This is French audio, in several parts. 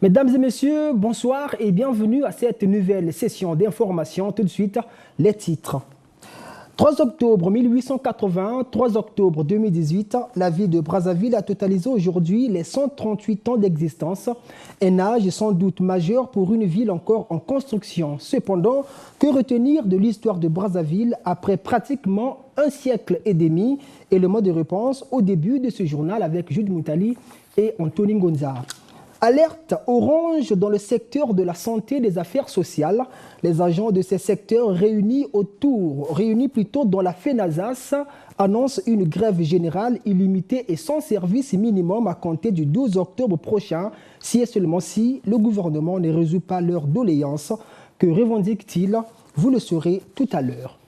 Mesdames et messieurs, bonsoir et bienvenue à cette nouvelle session d'information. Tout de suite, les titres. 3 octobre 1880, 3 octobre 2018, la ville de Brazzaville a totalisé aujourd'hui les 138 ans d'existence. Un âge sans doute majeur pour une ville encore en construction. Cependant, que retenir de l'histoire de Brazzaville après pratiquement un siècle et demi? Et le mot de réponse au début de ce journal avec Jude Moutali et Anthony Ngonza. Alerte orange dans le secteur de la santé et des affaires sociales. Les agents de ces secteurs réunis plutôt dans la FENASAS annoncent une grève générale illimitée et sans service minimum à compter du 12 octobre prochain, si et seulement si le gouvernement ne résout pas leurs doléances. Que revendiquent-ils? Vous le saurez tout à l'heure.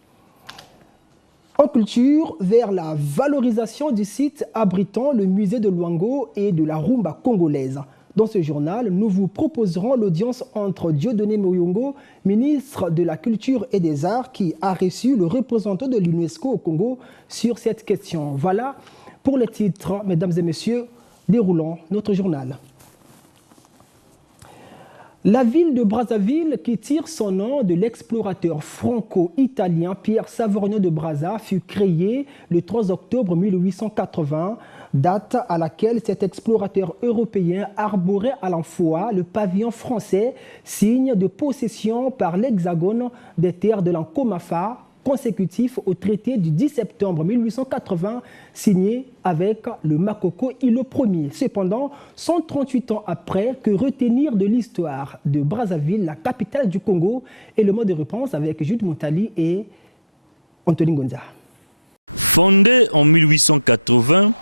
En culture, vers la valorisation du site abritant le musée de Luango et de la rumba congolaise. Dans ce journal, nous vous proposerons l'audience entre Dieudonné Moyongo, ministre de la Culture et des Arts, qui a reçu le représentant de l'UNESCO au Congo sur cette question. Voilà pour les titres, mesdames et messieurs, déroulons notre journal. La ville de Brazzaville, qui tire son nom de l'explorateur franco-italien Pierre Savorgnan de Brazza, fut créée le 3 octobre 1880, date à laquelle cet explorateur européen arborait à la fois le pavillon français, signe de possession par l'Hexagone des terres de l'Ankomafa, consécutif au traité du 10 septembre 1880 signé avec le Makoko Ilo Ier. Cependant, 138 ans après, que retenir de l'histoire de Brazzaville, la capitale du Congo? Et le mot de réponse avec Jude Moutali et Anthony Ngonza. Fondée en 1880,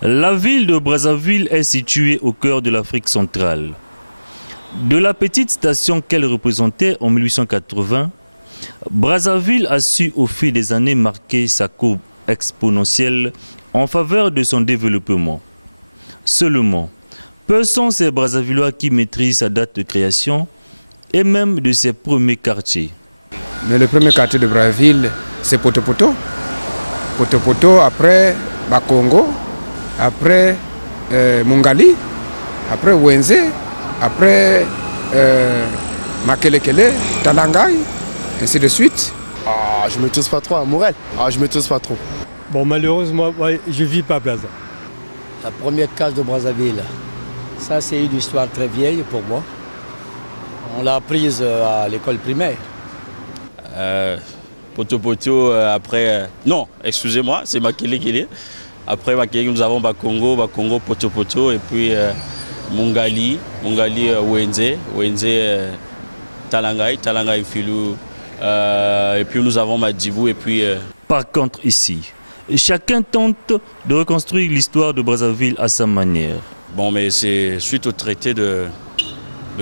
la ville de Brazzaville est située au cœur de l'Afrique centrale. De la petite station qu'elle représentait en 1880, Brazzaville a su au fil des années marquer sa courbe exponentielle en faveur de son développement. Seulement, peu sont ces Brazzavillois qui maîtrisent sa date de création et même de ses premiers quartiers. Mais le premier quartier de Brazzaville, c'est Potopoto. Potopoto, après Bakongo, après Mungali, après Wenze, après Makelekele, Talangai, ainsi de suite. Ah, je ne me tousse pas trop à Morel. Ah, je ne me tousse pas trop. Bon, malheureusement, ouais, je ne vis pas à Plaza. La première case de Brazzaville, ça c'est une histoire très vieille pour moi. On l'a apprise à l'école primaire. Potopoto, après... non, excusez-moi, c'est Makelekele. Après Makelekele, nous avons Bakongo, Potopoto, et puis Mungali, Wenze, Talangai, Filou, et puis nous avons Madjibou, et puis... Par contre, ici, chacun tente de reconstruire l'histoire de Brazzaville à sa manière. Bon, mais c'est suite au traité de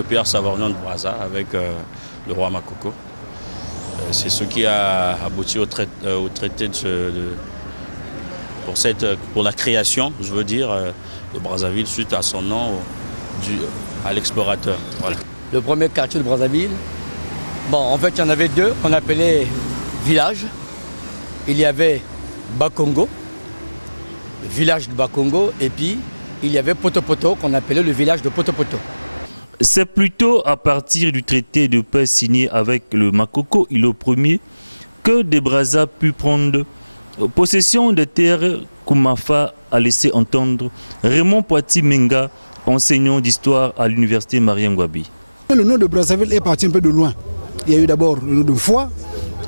Pierre Savorgnan de Brazza avec le roi Makoko. C'est ce qui a abouti au traité pour la création, je veux dire, de Brazzaville suite à son nom à l'explorateur. Voilà. Le premier quartier de Brazzaville, bon, en fait, il y en avait deux qu'on appelait villages. Il y avait Bakongo, le village de Bakongo, et puis il y avait Potopoto qu'on appelait le village de Potopoto. C'est plutôt à partir du traité de paix signé avec le Makoko Ilo Ier que des Brazza pu prendre possession des terres qu'Umafa a laissé entendre Raymond Poiti Menga, enseignant d'histoire à l'université Marien Ngouabi. Le nom de Brazzaville est parti un peu de loin. Il y a eu d'abord le nom de Foix,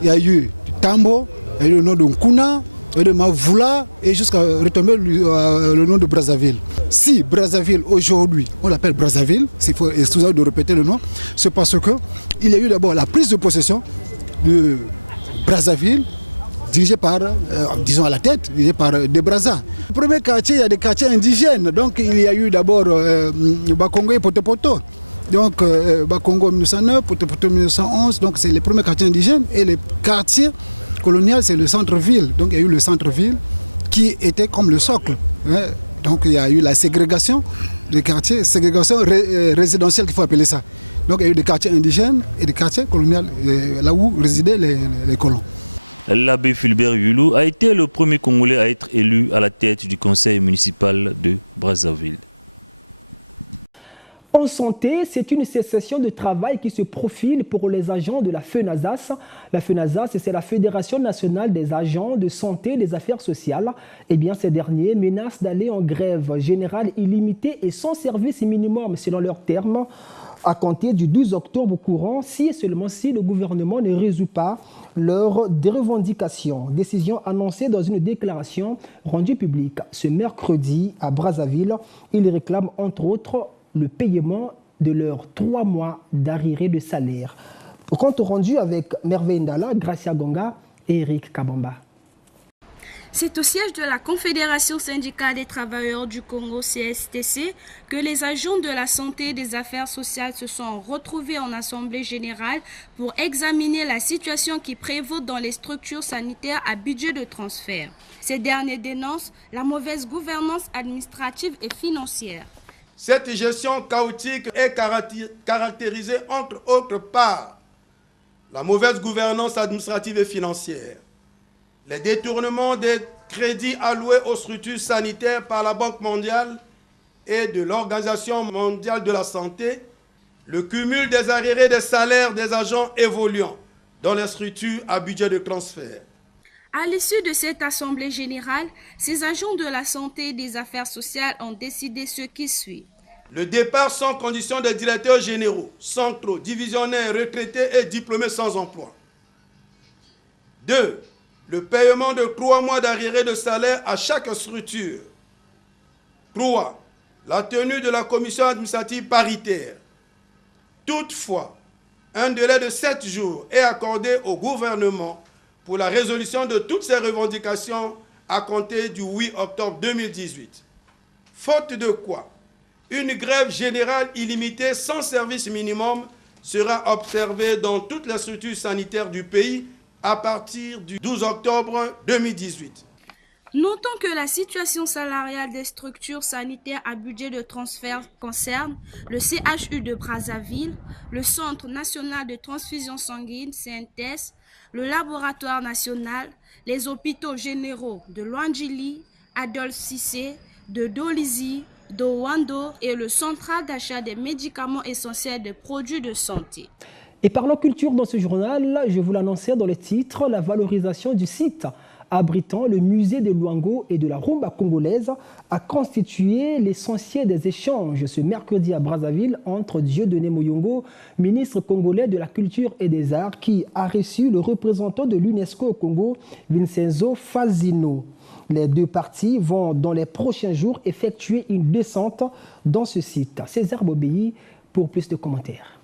il y a eu Tambo, il y a eu le nom de Nkuna, de Mavoula, et jusqu'à retomber le nom de Brazzaville. Si Brazzaville aujourd'hui, on l'appelle Brazzaville, s'il faut excusez de répéter le nom, c'est parce qu'il y a eu d'abord la prise de possession de Brazzaville, dirigé par, disons à la tête, dirigé par des Brazza. Le premier quartier, il y a des quartiers indigènes, donc il y a eu d'abord Bakongo et Potopoto. Donc Bakongo en 1909, Potopoto en 1911, donc c'est les premiers quartiers indigènes. Et les quartiers coloniaux, c'est le centre-ville. Donc il y a eu le centre-ville qui était comme le socle. Donc il y a eu la ségrégation des quartiers, ségrégation résidentielle qu'il faut appeler ça. Donc il y a eu des quartiers indigènes et des quartiers coloniaux, là où résidaient les colons. L'abbé Fulbert Yulu a été le premier Congolais à être élu à la tête du conseil municipal de Brazzaville. En santé, c'est une cessation de travail qui se profile pour les agents de la FENASAS. La FENASAS, c'est la Fédération nationale des agents de santé et des affaires sociales. Eh bien, ces derniers menacent d'aller en grève générale illimitée et sans service minimum, selon leurs termes, à compter du 12 octobre courant, si et seulement si le gouvernement ne résout pas leurs revendications. Décision annoncée dans une déclaration rendue publique ce mercredi à Brazzaville. Ils réclament entre autres le paiement de leurs 3 mois d'arriérés de salaire. Au compte rendu avec Merveille Ndala, Gracia Gonga et Eric Kabamba. C'est au siège de la Confédération syndicale des travailleurs du Congo, CSTC, que les agents de la santé et des affaires sociales se sont retrouvés en assemblée générale pour examiner la situation qui prévaut dans les structures sanitaires à budget de transfert. Ces derniers dénoncent la mauvaise gouvernance administrative et financière. Cette gestion chaotique est caractérisée entre autres par la mauvaise gouvernance administrative et financière, les détournements des crédits alloués aux structures sanitaires par la Banque mondiale et de l'Organisation mondiale de la santé, le cumul des arriérés des salaires des agents évoluant dans les structures à budget de transfert. À l'issue de cette assemblée générale, ces agents de la santé et des affaires sociales ont décidé ce qui suit. Le départ sans condition des directeurs généraux, centraux, divisionnaires, retraités et diplômés sans emploi. 2. Le paiement de 3 mois d'arriérés de salaire à chaque structure. 3. La tenue de la commission administrative paritaire. Toutefois, un délai de 7 jours est accordé au gouvernement pour la résolution de toutes ces revendications à compter du 8 octobre 2018. Faute de quoi, une grève générale illimitée sans service minimum sera observée dans toutes les structures sanitaires du pays à partir du 12 octobre 2018. Notons que la situation salariale des structures sanitaires à budget de transfert concerne le CHU de Brazzaville, le Centre national de transfusion sanguine, CNTS, le laboratoire national, les hôpitaux généraux de Luandjili, Adolphe Cissé, de Dolisie, d'Owando et le central d'achat des médicaments essentiels de produits de santé. Et parlons culture dans ce journal, je vous l'annonçais dans les titres, la valorisation du site abritant le musée de Luango et de la rumba congolaise a constitué l'essentiel des échanges ce mercredi à Brazzaville entre Dieudonné Moyongo, ministre congolais de la Culture et des Arts, qui a reçu le représentant de l'UNESCO au Congo, Vincenzo Fazino. Les deux parties vont dans les prochains jours effectuer une descente dans ce site. César Bobéi pour plus de commentaires.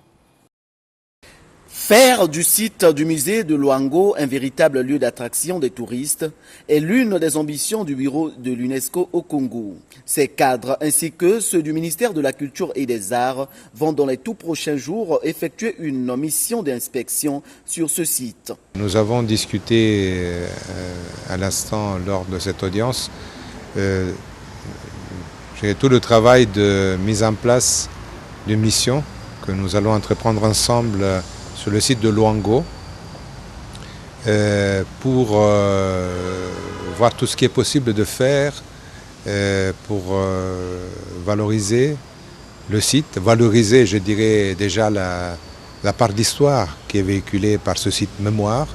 Faire du site du musée de Luango un véritable lieu d'attraction des touristes est l'une des ambitions du bureau de l'UNESCO au Congo. Ces cadres ainsi que ceux du ministère de la Culture et des Arts vont dans les tout prochains jours effectuer une mission d'inspection sur ce site. Nous avons discuté à l'instant lors de cette audience tout le travail de mise en place d'une mission que nous allons entreprendre ensemble sur le site de Luango pour voir tout ce qui est possible de faire pour valoriser le site, valoriser, je dirais, déjà la part d'histoire qui est véhiculée par ce site mémoire.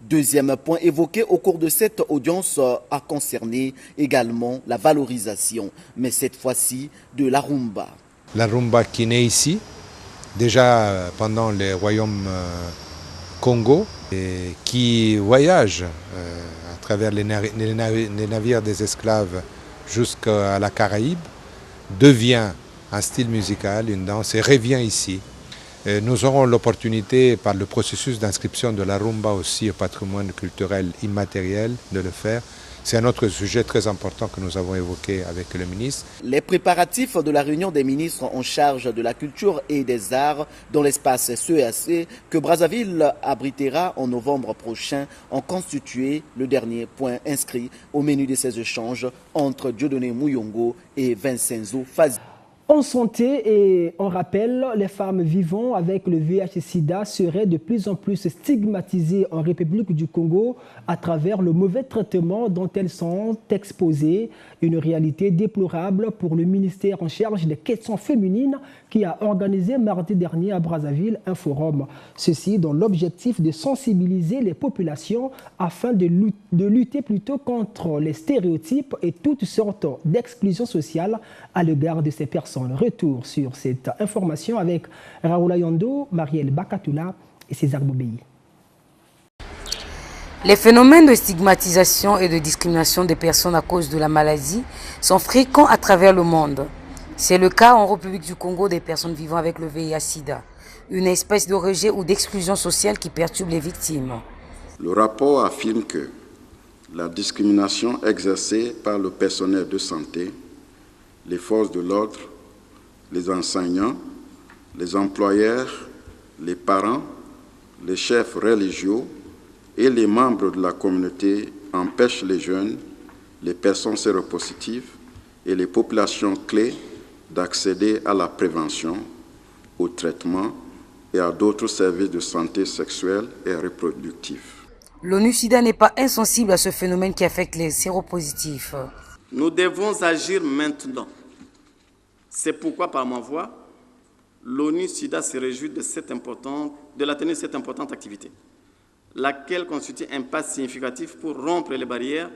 Deuxième point évoqué au cours de cette audience a concerné également la valorisation, mais cette fois-ci de la rumba. La rumba qui naît ici, déjà pendant les royaumes Congo, et qui voyage à travers les navires des esclaves jusqu'à la Caraïbe, devient un style musical, une danse, et revient ici. Et nous aurons l'opportunité, par le processus d'inscription de la rumba aussi au patrimoine culturel immatériel, de le faire. c'est un autre sujet très important que nous avons évoqué avec le ministre. Les préparatifs de la réunion des ministres en charge de la culture et des arts dans l'espace CEAC que Brazzaville abritera en novembre prochain ont constitué le dernier point inscrit au menu de ces échanges entre Dieudonné Mouyongo et Vincenzo Fazi. En santé et en rappel, les femmes vivant avec le VIH-Sida seraient de plus en plus stigmatisées en République du Congo à travers le mauvais traitement dont elles sont exposées. Une réalité déplorable pour le ministère en charge des questions féminines qui a organisé mardi dernier à Brazzaville un forum. Ceci dans l'objectif de sensibiliser les populations afin de lutter plutôt contre les stéréotypes et toutes sortes d'exclusion sociale à l'égard de ces personnes. Retour sur cette information avec Raoula Yondo, Marielle Bakatoula et César Boubéi. Les phénomènes de stigmatisation et de discrimination des personnes à cause de la maladie sont fréquents à travers le monde. C'est le cas en République du Congo des personnes vivant avec le VIH-Sida, une espèce de rejet ou d'exclusion sociale qui perturbe les victimes. Le rapport affirme que la discrimination exercée par le personnel de santé, les forces de l'ordre, les enseignants, les employeurs, les parents, les chefs religieux et les membres de la communauté empêchent les jeunes, les personnes séropositives et les populations clés d'accéder à la prévention, au traitement et à d'autres services de santé sexuelle et reproductive. L'ONU-SIDA n'est pas insensible à ce phénomène qui affecte les séropositifs. Nous devons agir maintenant. C'est pourquoi, par ma voix, l'ONU-SIDA se réjouit de la tenue de cette importante activité, laquelle constitue un pas significatif pour rompre les barrières,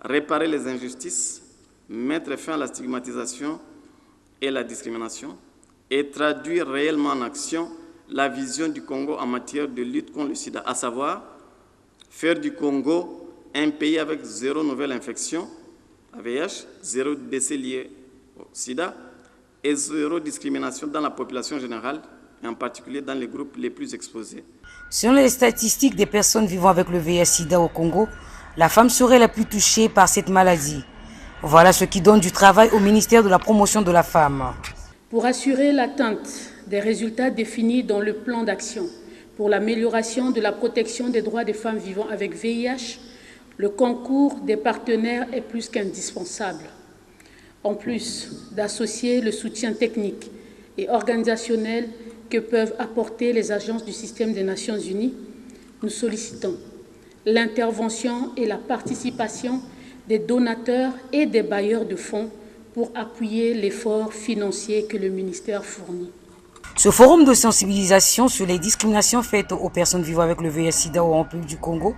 réparer les injustices, mettre fin à la stigmatisation et la discrimination et traduire réellement en action la vision du Congo en matière de lutte contre le sida, à savoir faire du Congo un pays avec zéro nouvelle infection, VIH, zéro décès lié au sida et zéro discrimination dans la population générale, et en particulier dans les groupes les plus exposés. Selon les statistiques des personnes vivant avec le VIH-Sida au Congo, la femme serait la plus touchée par cette maladie. Voilà ce qui donne du travail au ministère de la Promotion de la Femme. Pour assurer l'atteinte des résultats définis dans le plan d'action pour l'amélioration de la protection des droits des femmes vivant avec VIH, le concours des partenaires est plus qu'indispensable. En plus d'associer le soutien technique et organisationnel que peuvent apporter les agences du système des Nations Unies, nous sollicitons l'intervention et la participation des donateurs et des bailleurs de fonds pour appuyer l'effort financier que le ministère fournit. Ce forum de sensibilisation sur les discriminations faites aux personnes vivant avec le VIH-Sida au République du Congo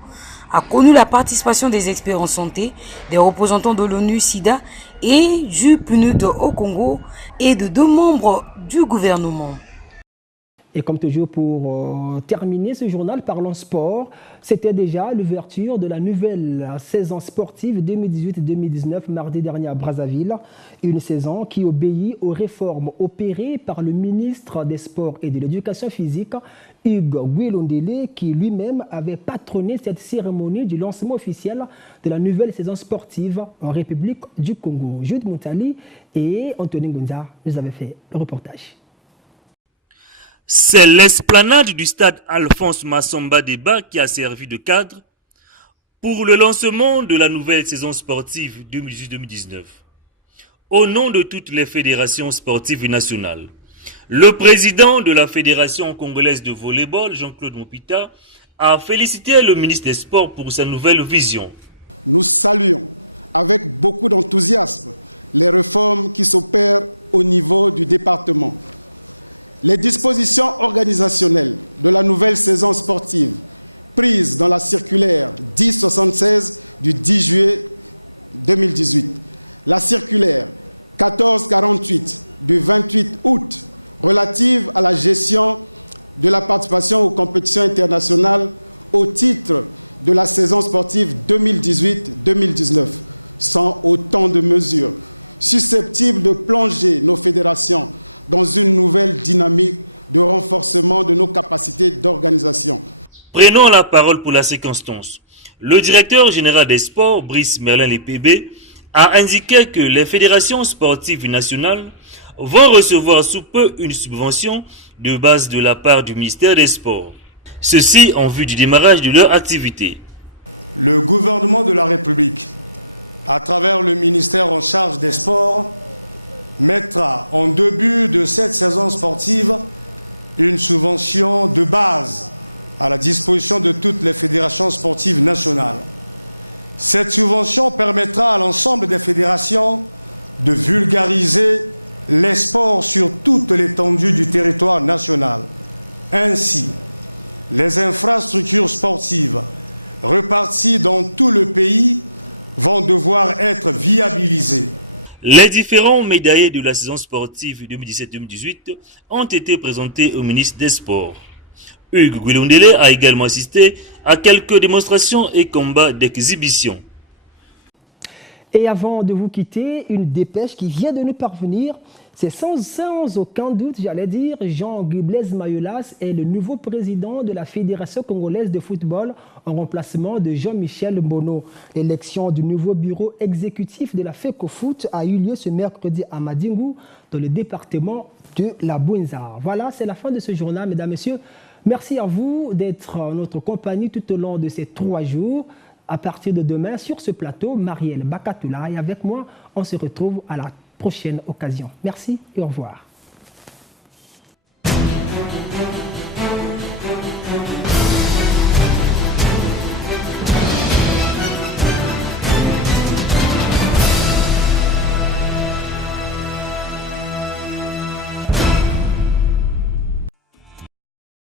a connu la participation des experts en santé, des représentants de l'ONU-SIDA et du PNUD au Congo et de 2 membres du gouvernement. Et comme toujours, pour terminer ce journal, parlons sport. C'était déjà l'ouverture de la nouvelle saison sportive 2018-2019 mardi dernier à Brazzaville. Une saison qui obéit aux réformes opérées par le ministre des Sports et de l'Éducation physique, Hugues Gwilondele, qui lui-même avait patronné cette cérémonie du lancement officiel de la nouvelle saison sportive en République du Congo. Jude Moutali et Anthony Gonza nous avaient fait le reportage. C'est l'esplanade du stade Alphonse Massamba Déba qui a servi de cadre pour le lancement de la nouvelle saison sportive 2018-2019. Au nom de toutes les fédérations sportives nationales, le président de la Fédération congolaise de volleyball, Jean-Claude Mopita, a félicité le ministre des Sports pour sa nouvelle vision. Nous saluons avec beaucoup d'enthousiasme les réformes qui s'opèrent au niveau du département. Les dispositions organisationnelles de la nouvelle saison sportive prises dans la circulaire 1076 du 10 juillet 2018, la circulaire 1448 du 28 août relative à la gestion de la participation aux compétitions internationales au titre de la saison sportive 2018-2019 sont autant de mesures susceptibles de plonger nos fédérations dans une nouvelle dynamique de renforcement de nos capacités d'organisation. Prenons la parole pour la circonstance. Le directeur général des sports, Brice Merlin-Lepébé, a indiqué que les fédérations sportives nationales vont recevoir sous peu une subvention de base de la part du ministère des Sports. Ceci en vue du démarrage de leur activité. Le gouvernement de la République, à travers le ministère en charge des sports, mettra en début de cette saison sportive une subvention de base à la disposition de toutes les fédérations sportives nationales. Cette subvention permettra à l'ensemble des fédérations de vulgariser les sports sur toute l'étendue du territoire national. Ainsi, les infrastructures sportives reparties dans tout le pays vont devoir être viabilisées. Les différents médaillés de la saison sportive 2017-2018 ont été présentés au ministre des Sports. Hugues Gwilondele a également assisté à quelques démonstrations et combats d'exhibition. Et avant de vous quitter, une dépêche qui vient de nous parvenir. C'est sans aucun doute, j'allais dire, Jean-Guy Blaise Mayolas est le nouveau président de la Fédération congolaise de football en remplacement de Jean-Michel Mbono. L'élection du nouveau bureau exécutif de la FECOFOOT a eu lieu ce mercredi à Madingu, dans le département de la Bouinza. Voilà, c'est la fin de ce journal, mesdames, messieurs. Merci à vous d'être en notre compagnie tout au long de ces 3 jours. À partir de demain, sur ce plateau, Marielle Bakatoula et avec moi, on se retrouve à la prochaine occasion. Merci et au revoir.